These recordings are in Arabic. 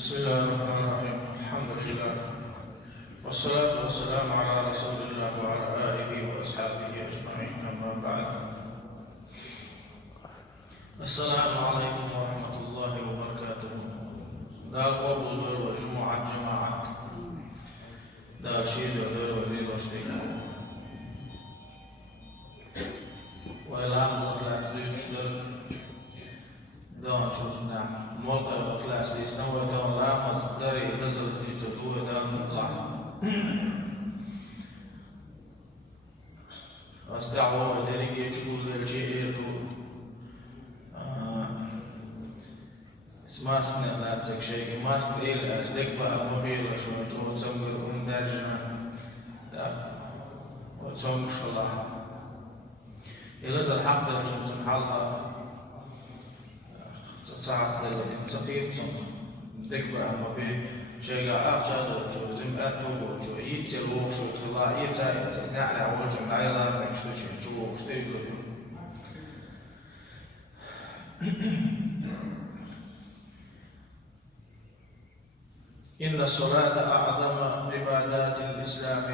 بسم الله الرحمن الرحيم. الحمد لله والصلاة والسلام على رسول الله وعلى آله وأصحابه أجمعين، أما بعد. السلام عليكم ورحمة الله وبركاته. دا قبول وجمعة جماعة دا شيد وليل وشتينا وإلهام زطلع فليبشتر دون شوزنا موقع بخلاص ليسنا ودون لامز داري نزل نيزدو ودون نطلع أستعوى وداري يجبول للجيهير دو ماسك ناتك شيء ماسك إلى أجلك بقى الموبيل شو تسوي وندرجنا وتسوي الله إلى ذا الحق ده شو سنحالها ساعة اللي تسقيت دك بقى الموبيل شيء أبجد وشو زمأته وشو يتلو وشو الله يتساعد تسنع على وجه العيلة تكشف شو وشتيقول إن الصلاة أعظم عبادات الإسلام.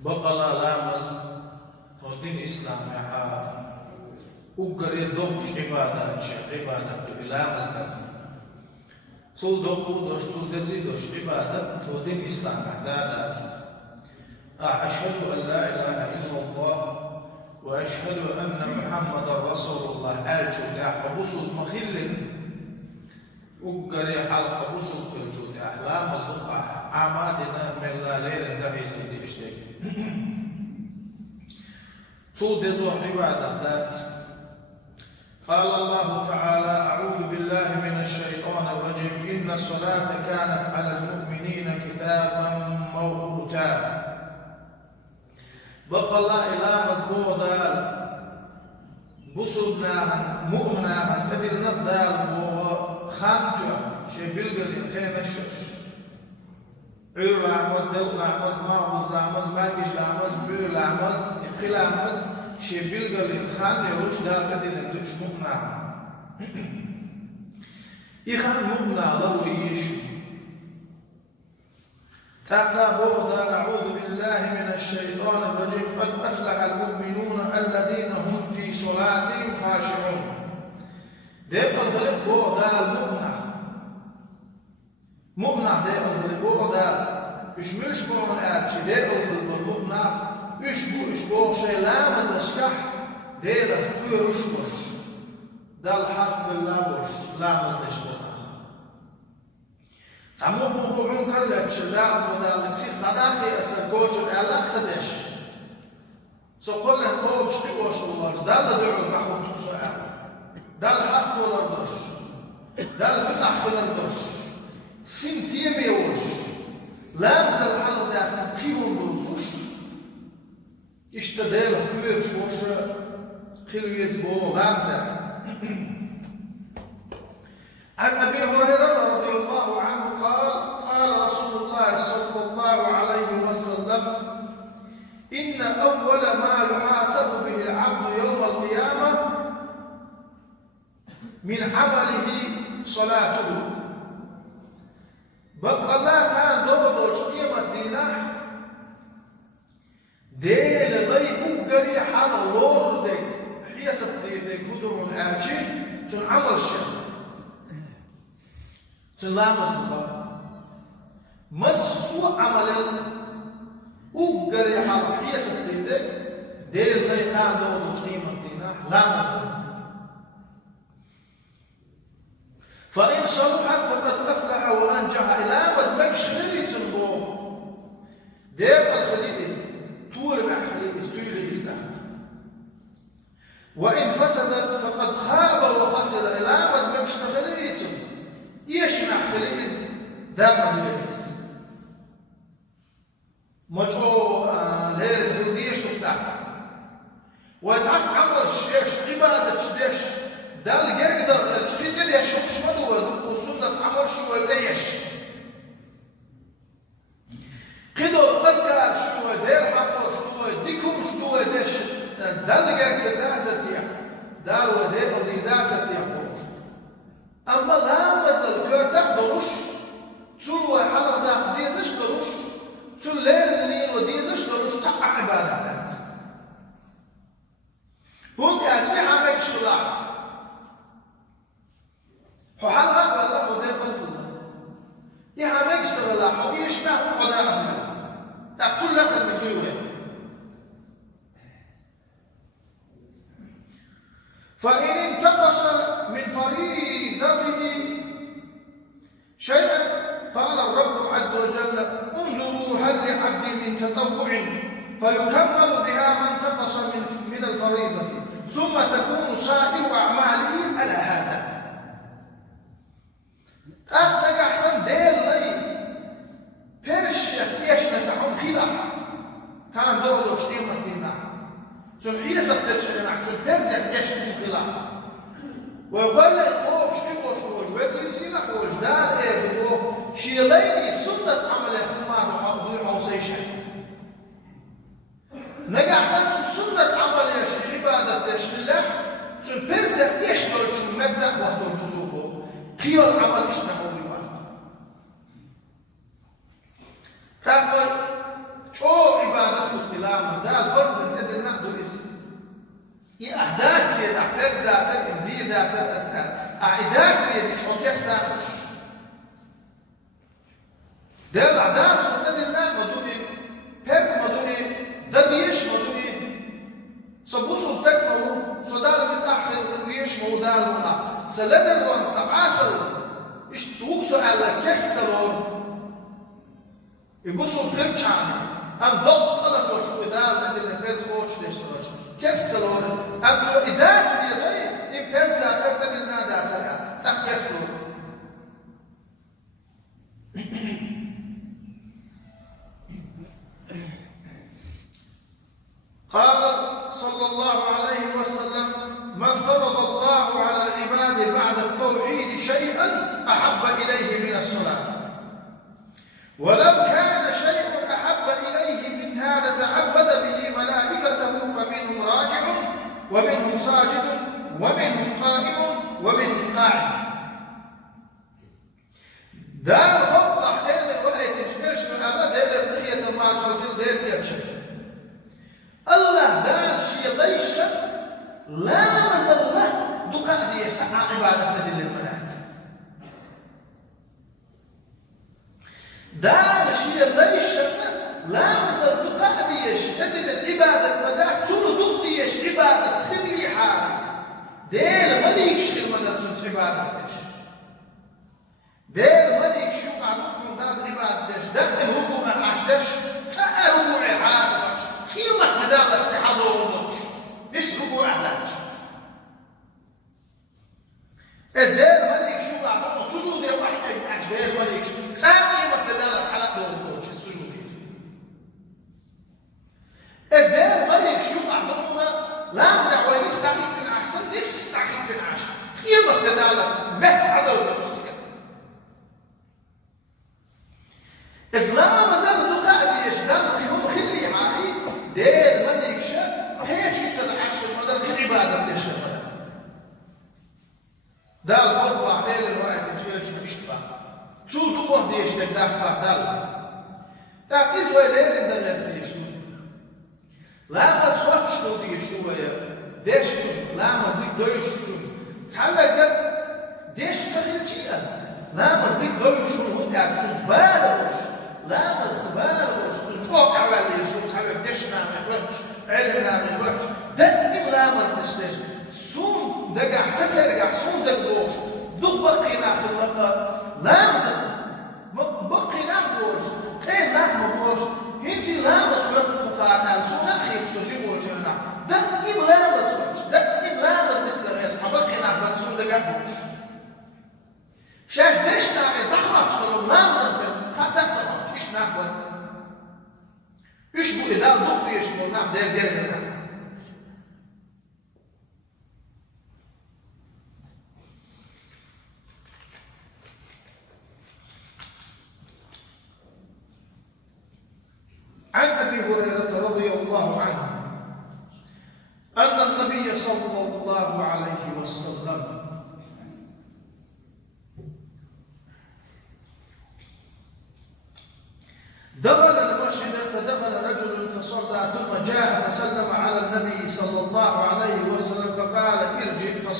بقى لامز ودين الإسلام أقري دوش عبادات لامز صول دوكو دوش صول دزي دوش عبادات ودين الإسلام عبادات. أشهد أن لا إله إلا الله وأشهد أن محمدا رسول الله. أجو وصول مخل وقري حلقة وصول في الجود أحلام مصدقة عمادنا من لا ليل دهيز لدي اشتاك صول دزو عبادات. قال الله تعالى: أعوذ بالله من الشيطان الرجيم. إن الصلاة كانت على المؤمنين كتابا موقوتا. بقى الله إلى مزبوطا بصدناها مؤمناها تدل نقدال خانجة شيء بلغل خير الشش عير لعمز دل لعمز ماوز لعمز ماجش لعمز بير لعمز يبخي لعمز شيء بلغل خانجة وش دال تدل ندوش مؤمناها يخان مؤمنا الله يشو تقابل. أعوذ بالله من الشيطان الرجيم. قد أفلح المؤمنون الذين هم في صلاتهم خاشعون. ديقل خلق بوضا المؤمنة مؤمنة ديقل بوضا مش بوضا آتي ديقل خلق المؤمنة إش بو شيء لامز أشكح ديقل خطوية رشبش دال حسب الله وش لامز نشبه تعمل بوضعون كرلب شلداز ودال نسيس نداكي أسر قوجل أعلاق تدش سوقل نقوب شتقوش الله دال دعو المحوط سؤال دال حسب الأردش دال بتاع الأردش سنتيم يوش لامز الحل ده تبقيهم دولتوش اشتدال خير شوش خير يزبو لامزة. عن أبي هريرة رضي الله عنه قال: قال رسول الله صلى الله عليه وسلم: إن أول ما يحاسب به العبد يوم القيامة من عمله صلاته. بقى لا كان دوبدوش قيمة دينا ديل بي أقري حال الله دي حيسب دي قدر الآتي تنعمل الشيء تنلامز بخار مسوء عمل أقري حال حيسب دي بي كان دوبدوش قيمة دينا لامز بخار. فإن صلحت فقد أفلح وأنجح. إلى مزمكش خلي تنبوه دير الخليئز طول مع خليئز طول إزداد. وإن فسدت فقد خاب وخسر. إلى مزمكش تخلي تنبوه يشمع خليئز دام مزمكش مجعو لير الديش تفتح ويتعرف عمر الشيش عبادة شديش دال جرد تقيتل يشوف شمدو وسنة عمر شو وليش قدر أسكار شو دير عمر شو ديكم شو ديش دال جرد دازت يا دال ودير دازت يا Ama lazım gördük doluş. Tül ve halada diziş doluş. Tüllerin ve diziş doluş ta'a ibadet. Bu yani hamek şula. وحلقة ولا قضية قلت يها مكسر الله ويشبه قضاء أزمة تقتل لك المدوية فإن انتقص من فريضته شيئا قال الرب عز وجل انظروا هل لعبدي من تطوع فيكمل بها ما انتقص من الفريضة ثم تكون سائر أعماله على هذا أخذك أحسن ديل لي برشة إيش نسحون خلاف كان دولة قيمة دينا سنحية سبتش لنا عشان برزة إيش خلاف ويقول لي قوش كيبوش قوش ويزلي سينا قوش دال إيه شيليني سنة عمل إخمار وحضور حوصيشة نجا أحسن سنة عمل إيش عبادة إيش لله سن برزة إيش نوش مدى وحضور تزوفه قيل العمل إيش نحو تقول شو عبادة الكلام ده البرز اللي نقدر اسم أحداث لي أحداث ذات الإمدية ذات الأسئلة أحداث لي مش أوكستا ده الأحداث اللي مدوني بيرس مدوني دديش مدوني سبوسو تكمو سودال من آخر ويش مودال هنا سلدر وان سعاسل إيش توكسو على كسترون يبصوا فرنش عنه أم ضغط على توش ودال عند الإمبيرز كوتش ليش توش كسترون أم تو إدارة الياباني إمبيرز لا تقدر لنا داتها تف كسترون قال صلى الله عليه وسلم ما افترض الله على العباد بعد التوحيد شيئا أحب إليه من الصلاة ولو كان شيء أحب إليه منها لتعبد به ملائكته فمنهم راجع ومنهم ساجد ومنهم قائم ومنهم قاعد دار فضح إلى الولاية تجدش من هذا دير البقية المعصر دير يرشد الله دار شيء ليش لا نزل له دقاء دي يستحق عبادة دل الملائكة دار شيء ليش لا نزل دقاء دي يشتدد العبادة مدى تردد دي عبادة خلي حالي دير مليك شيء مدى تنس عبادة دير مليك شيء قعدكم دار عبادة دم الهكوم العشدش تأروع حاسبش قيمة مدالة في حضورك مش ربوع علاج الدير مليك شيء قعدكم سجود يا واحد يعش دير مليك شيء قيمة مدالة على دورك في السجود الدير مليك شيء قعدكم لامزع ويستعيد العسل يستعيد العش قيمة مدالة مت حضورك إسلام مثلا دقاء ديش دم يوم خلي عاري دير ملك شاب هيش يسال عشر مدر كعبادة ديش ده الفرق بعدين الوقت تجيش بيشتبه شو تقول ديش لك ده صار دال تعرف وين ده ديش لا ما تخش شو ديش ديش لا ما تديك دويش تعال ديش تخيل لا ما تديك دويش هو قاعد تزبالش لا مستبالغ فوق عوالي يشوف صحابي بديشنا ما يخوتش علمنا ما يخوتش دقيق لا مستشتش سون دقع سسرقع سون دقوش دق بقينا في اللقاء لامزل بقينا بوش قيل نحن بوش هنتي لا مسوق مقارنة سون أخير سوشي بوشنا دقيق لا مسوش دقيق لا مستشتريس حبقينا بنسون دقع بوش شاش ديشنا يتحرك شلو لامزل حتى تصبح نعم يشبه إذا ضبط يشبه نعم دير عن أبي هريرة رضي الله عنه أن النبي صلى الله عليه وسلم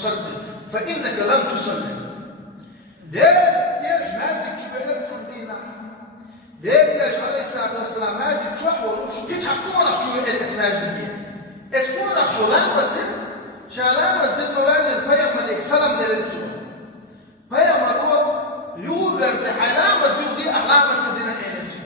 فصلي فإنك لم تصلي. دير يرج مادك شبهت صدينا دير يرج عليه الصلاة والسلام مادك شوحول تتحقونك شو الإسماج دي اسمونك شو لامز دي شالامز دي موالي البيام ملك سلام دي للسوح بيام الروح يوبر زي حلامز يوضي أحلامز صدينا إينسي.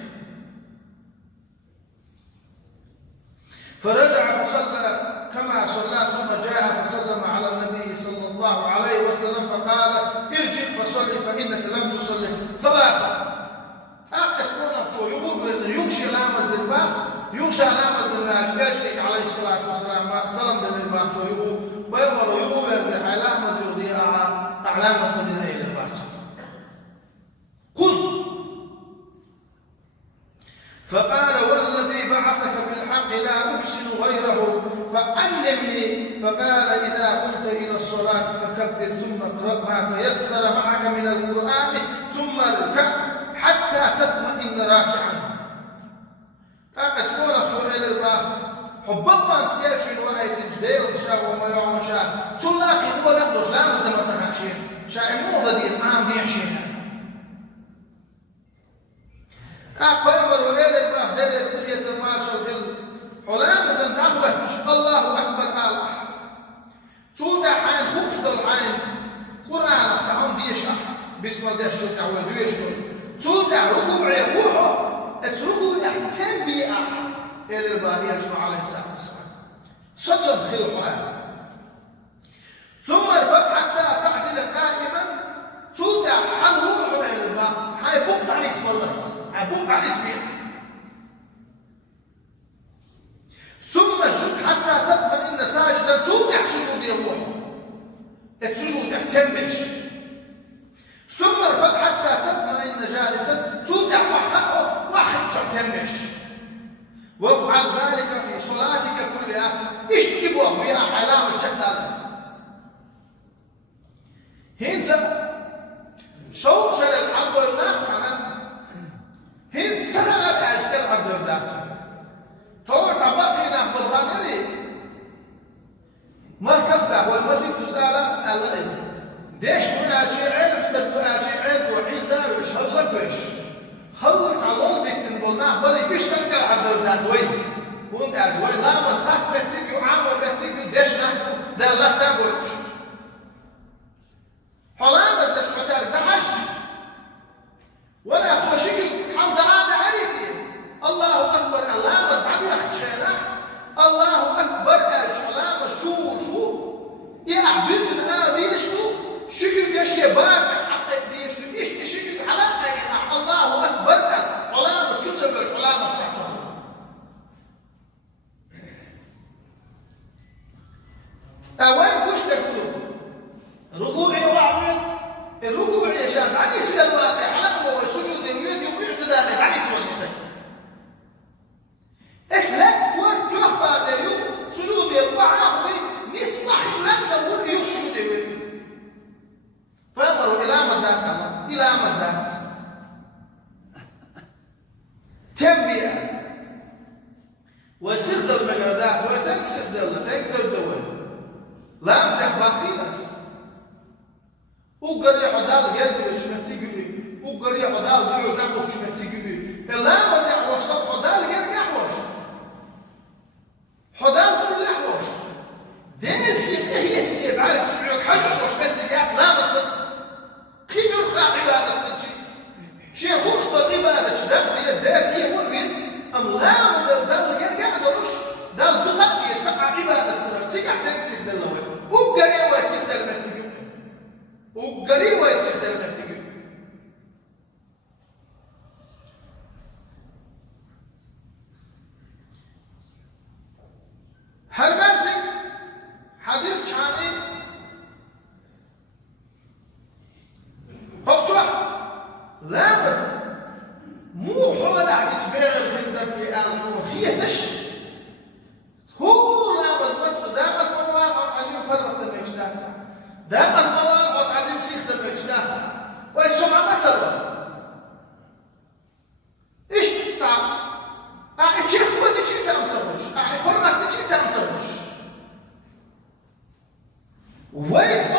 فرجع فصلى كما صلى ثم جاء فسلم على النبي صلى الله عليه وسلم فقال ارجع فصلي فإنك لم تصلي ثلاثة. أسكون شو يمشي لامز للباب يمشي لامز للباب يشرك عليه الصلاة والسلام سلم للباب شو يقول ويمر يقول يرزح لامز يرضي أعلام السبيل إلى الباب خذ. فقال والذي بعثك بالحق لا أحسن غيره فعلمني. فقال إذا قمت إلى الصلاة فكبر ثم اقرأ ما تيسر معك من القرآن ثم اركع حتى تطمئن راكعا. أقد قولك شو إلى الباب حبطان سياشي الوقت جدير شاء وما يعمل شاء سلاكي هو لحظة لا مصدر مسكك شيء شاء موضة دي اسمعهم دي شيء أقبل إلى الباب دير الدنيا تماشى في الحلام زن أخوة الله أكبر الله سودا حين خوش دل حين قرآن سعون ديشح بسم الله شو تعود ديشح سودا ركوع يبوحه ركوع يحتم بيئة إلى الباب يجمع عليه الصلاة والسلام سجد في القرآن ثم ارفع حتى تعدل قائما سودا حن روحه إلى الباب حيبقى عن اسم الله حيبقى عن اسمه ثم اسجد حتى تطمئن ساجدا توقع سجود يروح السجود يحتمل. ثم ارفع حتى تطمئن جالسا توقع وحقه واحد تحتمل. وافعل ذلك في صلاتك كلها اشتبه بها علامة شهادات. هنسى شوشر الحق والناس هنسى سنغل أشكال الحق والناس توقع سبقنا بالغانري مركز به والمسيح تزالة الله إذن ديش مؤاجي عين اشتد مؤاجي عين وعيزة وشهلك ويش خلص على البيت نقولناه بلي بيش سنقل عبد الدات وين وانت أجوين لا مساك بيتك وعامل بيتك ديشنا ده الله تابوش حلام بس ديش مسار دعش ولا توشيك حمد عاد عليك الله أكبر الله بس عدو حشينا الله أكبر حلام شو يحبسنا دي شو شكل يشي باب حتى دي شو إيش شكل حلقة الله أكبر حلام شو سبب حلام الشخص أوين وش تقول ركوعي وعمل الركوع يا شباب عدي سيد الواقع حلقه وسجود اليد واعتدال عدي سوى إخلاق وقت يحضر ليوم سجود يطبع نسمح لنفسه هو يسجد اليد فانظروا إلى مزدات إلى مزدات تنبيه وسجد المجردات وتكسد الله تقدر الدول لا امزح باقيناس وقال يا حدال يدي وش محتاجي وقال يا حدال ديو تاخذ وش محتاجي لا امزح وصف حدال يدي يحوش حدال كل يحوش ديس ينتهي بعرف سبعك حج وش محتاجي لا بس كيف يرخى عبادة شيء خوش طالبة شدال ديس دير كيف مؤمن أم لا مزر دال يرجع دروش دال دقق يستقع عبادة سيجح تكسب دلوي وقري ويسير المحتاجين وقري ويسير المحتاجين هل ماشي حديث شاني هو لا بس مو حوالي حديث بيع الخندق في فيه تشت هو لا بس بس ده بس مرات عايزين نفرط المجتمع ده بس مرات عايزين نسيخ المجتمع والسمعة مثلا ايش تعب قاعد شيخ ولا شيء تمسوش قاعد برا شيء تمسوش وين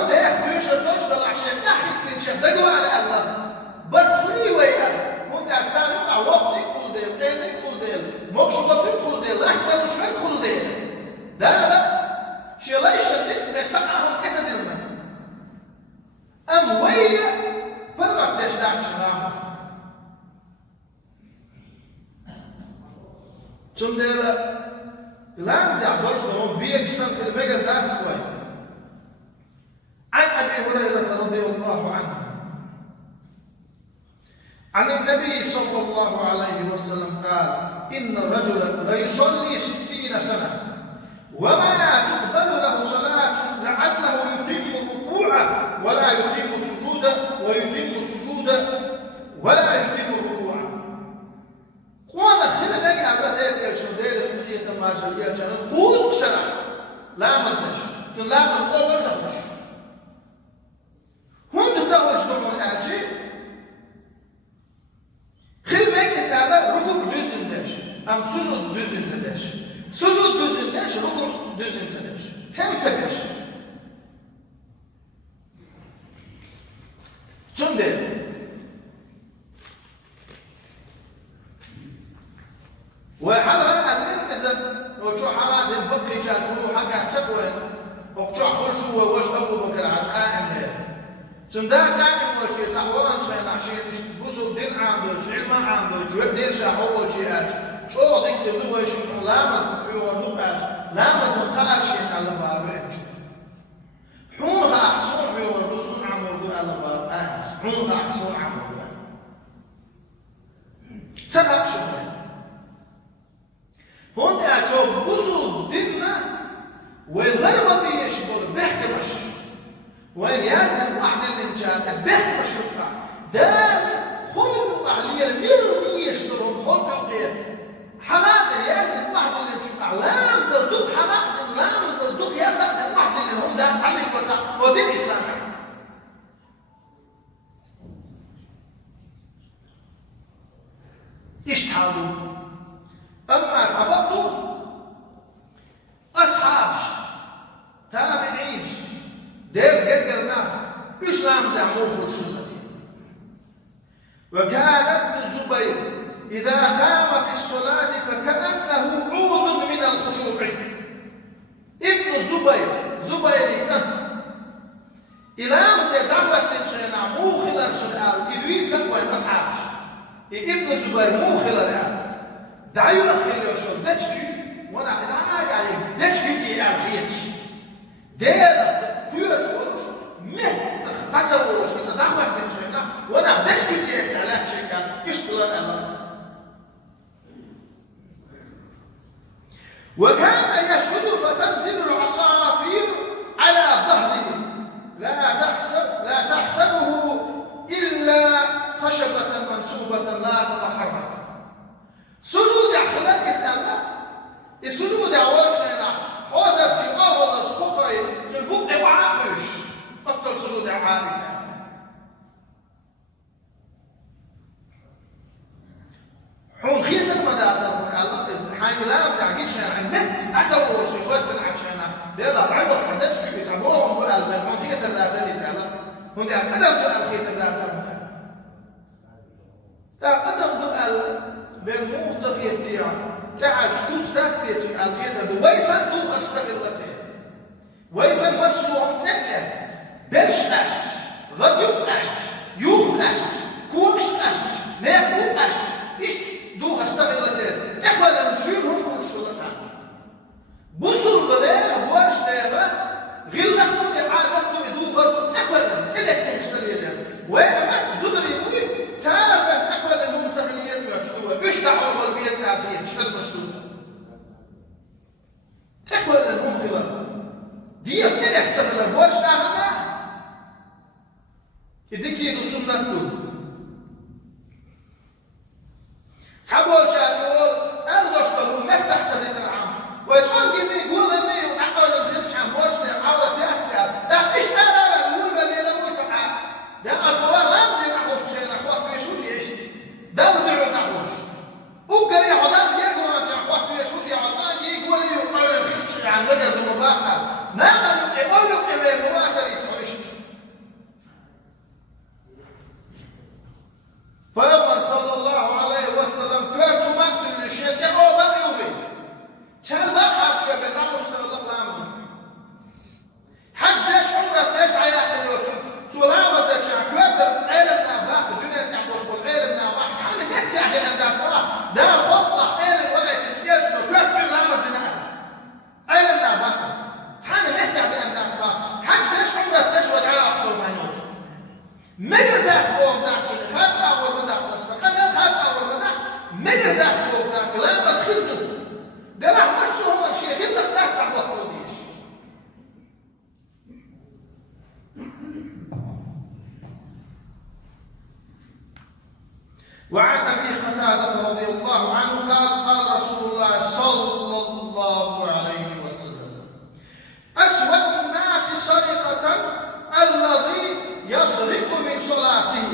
هو داخل دوش بالعشان ناحية كل شيء دقوا على الله بطلي ويا هم أرسلوا عوض يدخل ديل غير يدخل ديل مبسوط يدخل ديل أحسن مش يدخل ديل ده لا شيء لا يشتت يستقعهم كذا ديلنا أم ويا برا تشتاق شرامس ثم ديلا لانزع دوشهم بيكسر في المجال دانس كويس عن أبي هريرة رضي الله عنه عن النبي صلى الله عليه وسلم قال إن الرجل ليصلي 60 سنة وما تقبل له صلاة لعله يتم ركوعه ولا يتم سجوده ويتم سجوده ولا يتم ركوعه وانا خلنا نجي على دير شدير المحيط ما شجيت انا قوت شرع لا مزنش لا مزنش ولا سفش هم تسوي شنو اجي خل نجي على ركوع düzündeş am sujud düzündeş sujud düzündeş rukû düzündeş temsedeş şimdi وحلا الالتزم وشو حرام البقي جاتوا حاجه تقوى وشو خشوا وش ابو بكر عشان سندان كان وشي صورا شيء عشان بوسو دين عام دوش علم عام دوش وديش هو شيء شو ديك اللي شيء لامس في ونقاش لامس خلاص على بابك حون احسن في ورسول عام ودو على بابك حون احسن عام ودو سبب شو هون أشوف بوسو ديننا والغربة بيشبه بيحتمش وين يازن واحد الإنجاز بيحتمش شوكا ده خلوا عليه الميرو يشترون خلوا قيا حماد يازن واحد الإنجاز لام صدق حماد لام صدق يازن واحد اللي هم ده صحيح كذا ودين إسلام إيش تعالوا أما سبقوا أصحاب تابعين دير قدرنا إسلام زعموه السنة وكان ابن الزبير إذا قام في الصلاة فكأنه عود من الخشوع ابن الزبير زبير إلى دعوة تنشينا مو خلال شرعال إلوين فقوى الأصحاب ابن الزبير مو خلال دعيو أخير يوشو دجلي وانا عاد عليك دجلي دي أخيرش دير كيوشو مه تصورش إذا دعوة تنشينا وانا دجلي دي أتعلم شيئا إشتغل أمام وكان يشهد فتنزل العصافير على ظهره لا تحسبه إلا خشبة منسوبة لا تتحرك سجود أخلاق إسلام السجود أول شيء حوزة شيء أول شقوقي سجود بعافش أكثر سجود عالي حون خير المدرسة الله حين لا نزعجش عنه أتصور شيء خد من عشانه ده لا تعبوا خدش في سبوعهم ولا البرمان خير المدرسة دي الله هون أقدم خير المدرسة أقدم بالموت في الديار كعش كنت تفتيت الخير ويسن تو أستغلته ويسن وسلو نكله بلشناش غديوش يوخناش كوشناش نيكوش إيش دو أستغلته إخوة نشيرهم وشغلتها بصوا بلاء واش دابا غلقوا إعادتهم يدو فرضوا إخوة إلا تنشتري لهم وما زدري وي تعالى إخوة لهم تغيير إيش دعوة بالبيت عافية شكل مشكور تكوى لهم خلال دي كده حسب الأبواش تعملنا إديكي نصول نكتب وعن أبي قتادة رضي الله عنه قال قال رسول الله صلى الله عليه وسلم أسوأ الناس سرقة الذي يسرق من صلاته.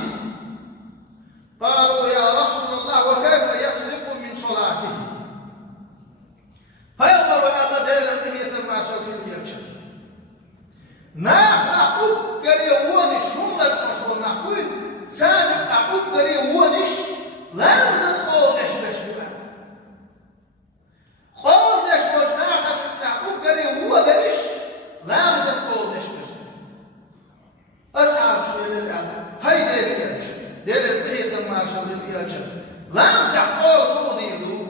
قالوا يا رسول الله وكيف يسرق من صلاته؟ فيقول أبا ديلا يتماسى في اليمشي نافع أبقري ونش نمت أشهر نحوين سابق أبقري ونش لا نزل قودش بشبه قودش بشناخة أبقري ونش لا نزل قودش بشبه أصحاب شوية للعالم هاي ديل يمشي ديل يتماسى في اليمشي لا نزل قول قوديلو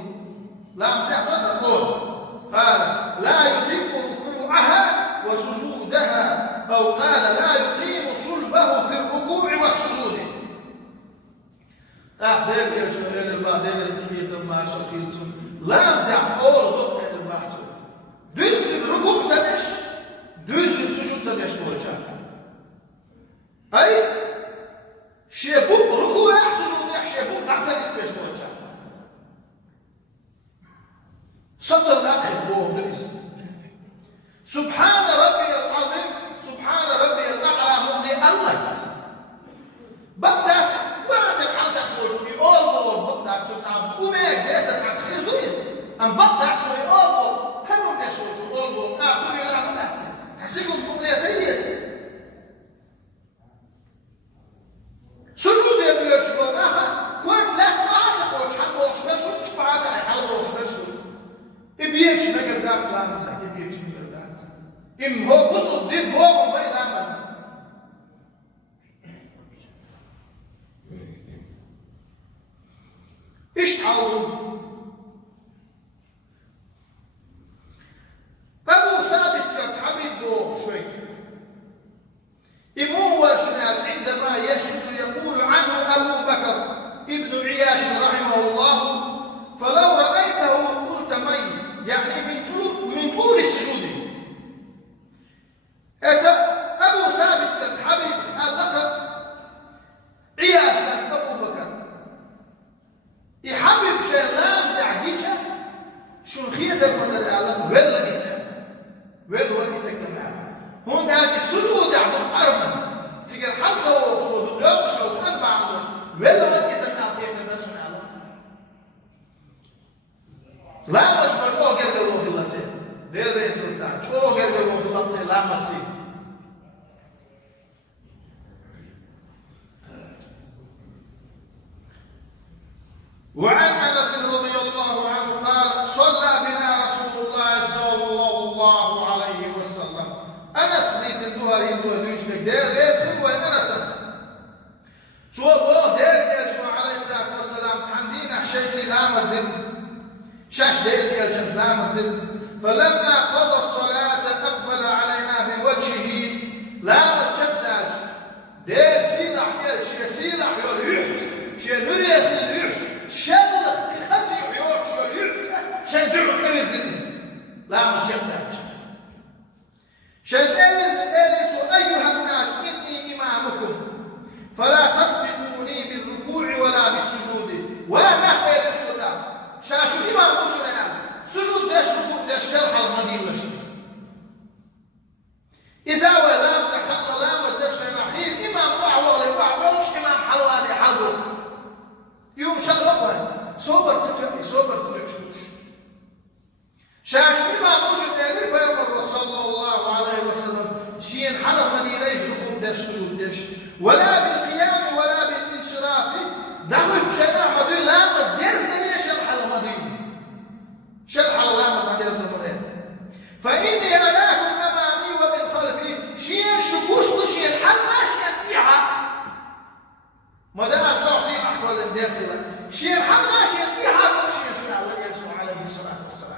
لا نزل قول قال لا يتم ركوعها وسجودها أو قال لا يقيم صلبه في الركوع والسجود. أخبر يا شهير البعدين الدنيا ما شفيتم لا نزع أول ضد البحث دوز الركوع تدش دوز السجود تدش كوجا أي شيبوك ركوع سجود شيبوك بعد تدش كوجا سطر ذاك هو دوز سبحان ربي العظيم سبحان ربي الأعلى مبني الله بدأت ولا تبحث تحصل في أول بدأت سبحان وما جاءت تحصل دويس أم بدأت في أول هل تحصل في أول أعطوني لا بدأت تحصلكم مبني سيئس سجود يبني يشبه ناها كوين لا تعاتق وتحب وشبش وشبعات على حلو وشبش إبيتش نقل دات سلام زحت إبيتش إم هو قصص دين هو ما يلامس إيش تعلم أبو ثابت كان حبيب شوي إم هو شنال عندما يشهد يقول عنه أبو بكر ابن عياش رحمه الله فلو رأيته قلت مي يعني من طول السجود. أبو ثابت الحبيب اللقب عياش أبو بكر يحبب شيطان زعجيجة شنخية من العالم ولا إسلام ولا يتكلم هون ده السجود عبد أرضا تيجي الحلصة وفوق الجبش وفوق بعض ولا إسلام تعطيه من الناس لا مش أوه قرب الوقت الله سيد دير رئيس الإنسان أوه قرب الوقت الله سيد لا مسيح. وعن أنس رضي الله عنه قال صلى بنا رسول الله صلى الله عليه وسلم. أنس ليس الدهر يدوه يشبك دير رئيس هو أنس سوى الله دير يجمع عليه الصلاة والسلام تحندينا شيء سلام مسجد شاش دير يجمع سلام مسجد فلما قضى الصلاة أقبل علينا بوجهه لا مسجد داج دير سيدح سيدح يحس شنورية اليحس شلخ خزي يحس يحس شندعو كنزيز لا مسجد داج شندعو أيها الناس إني إمامكم فلا تسبقوني بالركوع ولا بالسجود ولا نخير السوداء شاشو إمام مسلم سجود داش ركوع داش شرح المدين وشي إذا ولا مزخل لا مزدش من أخير إمام وعور لوعور مش إمام حلوالي حلو يوم شغل صوبر تتبعي صوبر تتبعي شاشو إمام مسلم يقول صلى الله عليه وسلم شين حلو مدينة يجركم داش سجود داش ولا بالقيام ولا بالانشراف دعوة شرح مدين لا مزدرس ليه شرح المدين شرح الله مزدرس المدين فإني أراكم أمامي ومن خلفي شيء شكوش وشيء حلاش يطيعها ما دامت تعصي أحوال الداخل شيء حلاش يطيعها وشيء شاء الله يسوع عليه الصلاة والسلام.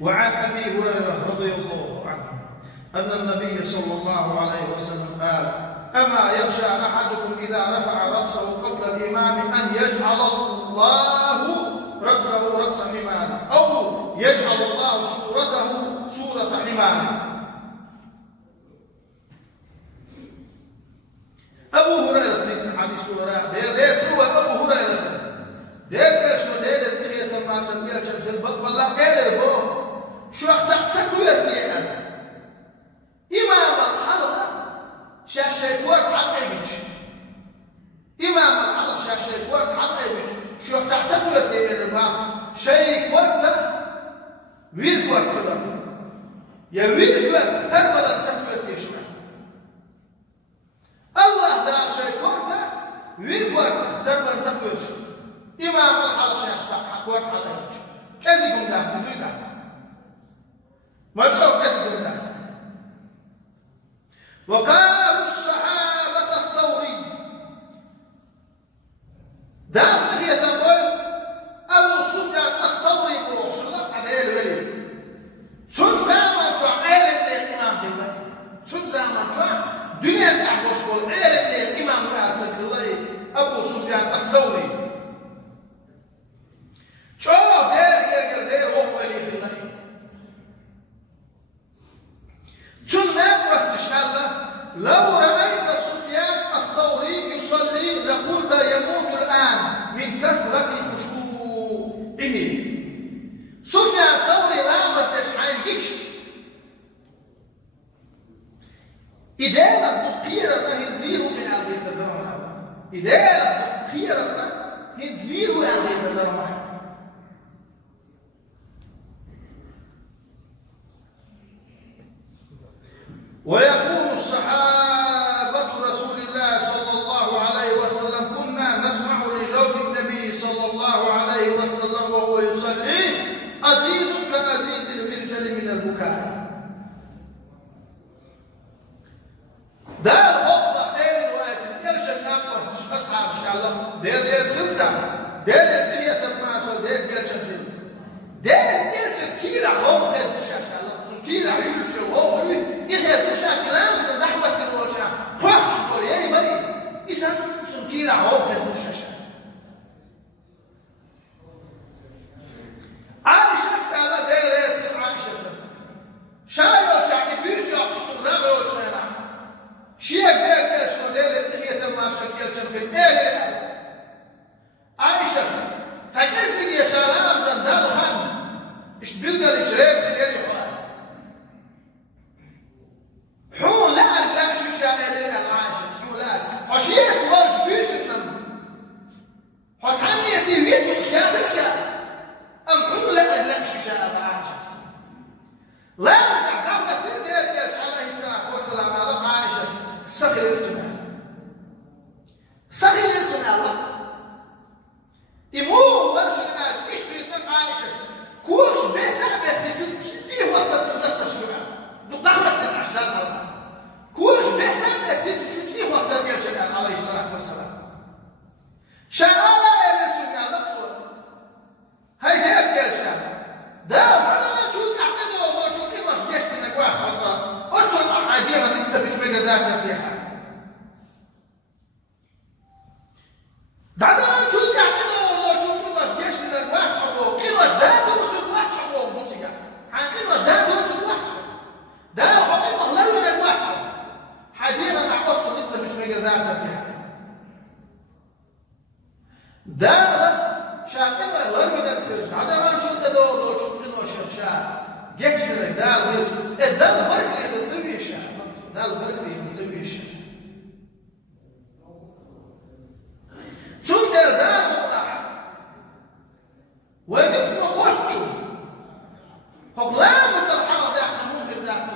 وعن أبي هريرة رضي الله عنه أن النبي صلى الله عليه وسلم قال أما يخشى أحدكم إذا رفع رأسه قبل الإمام أن يجعل الله رأسه رأس حمار أو يجعل الله صورته صورة حمار. شو أخذت سكولتي أنا إمام الحلقة شاشة ورد حلقة بيش إمام الحلقة شاشة ورد حلقة بيش شو أخذت سكولتي أنا شيء ورد ويل ورد فلان يا ويل ورد تربلا سكولتي شو الله لا شيء ورد ويل ورد تربلا سكولتي إمام الحلقة شاشة ورد حلقة بيش كذي قم داتي دوي داتي مجرد كذي قم داتي وقال الصحابة الثوري دعت هي تقول أبو سفيان الثوري بروش الله تعالى الولي سن زمان شو عالم الإمام بالله سن زمان شو دنيا تعبوش قول عالم الإمام رأسك الله أبو سفيان الثوري شو دير هو ولي في الله سنة واستشهاد لو رأيت سفيان الثوري يصلي لقلت يموت الآن من كثرة خشوعه. سفيان الثوري لا مستشعر هيك. إذا تقير هنزير من أرض الدرهم. إذا تقير هنزير من أرض الدرهم. ويقول الصحابة رسول الله صلى الله عليه وسلم كنا نسمع لجوف النبي صلى الله عليه وسلم وهو يصلي عزيز كعزيز المرجل من البكاء. دار غضة دير الوقت يرجل نقوة أصحاب إن شاء الله دير سلسة دير الدنيا تنماسة دير يرجل دير كيرا هو خيز إن شاء الله كيرا يوشي هو إذا تشاهد كلام زحمة الوجه فحش قرية بري إذا سنتيرا هو خيز الشاشة عائشة سألة دير يسكت عائشة شايل شاكي بيرسي أقصر رغي وجهنا شيئا دير شو دير الدنيا تماشى كيلتن في الدير عائشة تكنسك يا شارع زندال خان إيش بلغة الجريس كيري حول لا لا شو شاء لنا العاشر حول لا وشيء تواج بيسنا حتعني تيجي شيء تسا أم حول لا شو شاء العاشر لا تعتقد تدير عليه الصلاة والسلام على عائشة سخرتنا الله إمو ورشنا إيش بيسنا عائشة كوش بس زي وقت النستشفى بضغط الأشداد كوش بس شو زي وقت الجلال عليه الصلاة والسلام شغالة إلى سنة نفسه هاي ده الجلال ده هذا شو نعمله والله شو كيف أشجش بنقاط الله أطلع عادية من تسبيش بين ذات فيها ده شو نعمله والله شو كيف أشجش بنقاط الله كيف أشجش بنقاط الله موسيقى عندي أشجش بنقاط ده حقيقة لا من الواحد حديثا أعطت نفسه مش مقدار فيها ده شاكمة لا من الفرج هذا ما شفت دور شفت شنو شرشا جيت من ده الفرق اللي تسوي الشيء ده الفرق اللي تسوي الشيء شفت ده مطلع وقف وقتشو فقلام مسترحمة ده حموم بالله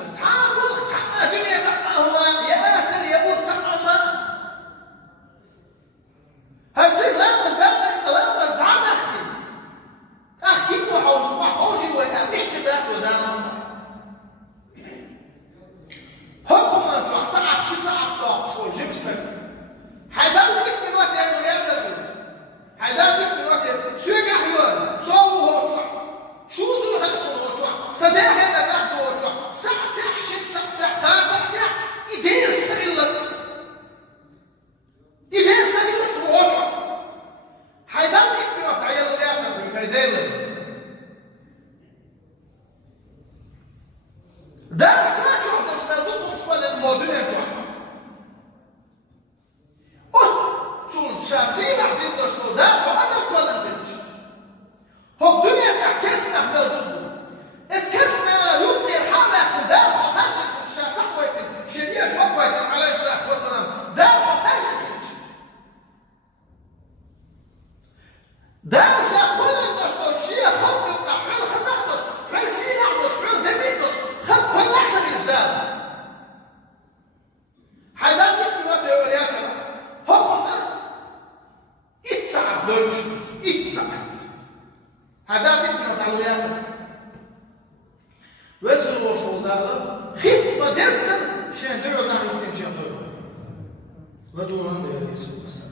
الدنيا تقعهم يا أسر يقول تقعهم هالسيد لا مزداد كلام مزداد أحكي بحوش وحوشي وإنا مش تباك ودانا حكومة جوا ساعة شي ساعة طاق شو جيبسبك حيدان يكفي الوقت يعني يازل حيدان يكفي الوقت سويق أحيوان صوه هو جوا شو دو خلصه هو جوا صدق هذا تحت هو جوا ساعة تحشي ساعة تحت إيدين سهلت هو جوا حيدان يكفي الوقت عيال يازل حيدان ده ساعة مش مدوم مش ولا الموضوع جوا طول شاسين أحدين تشكو ده وأنا ولا تنش هو الدنيا بيعكسنا احنا ضده اتكسنا Där så kollen das på ske hot och hur خسرتش رسينا وشعور دزيتش خد كل احسن ازداد حيدان يبني وابي ورياتنا هو اتسع دورش اتسع حيدان يبني وابي ورياتنا وزن وشولداغا خيط ودزن شين دعو نعمل تنشي خير ودوان دي يسوس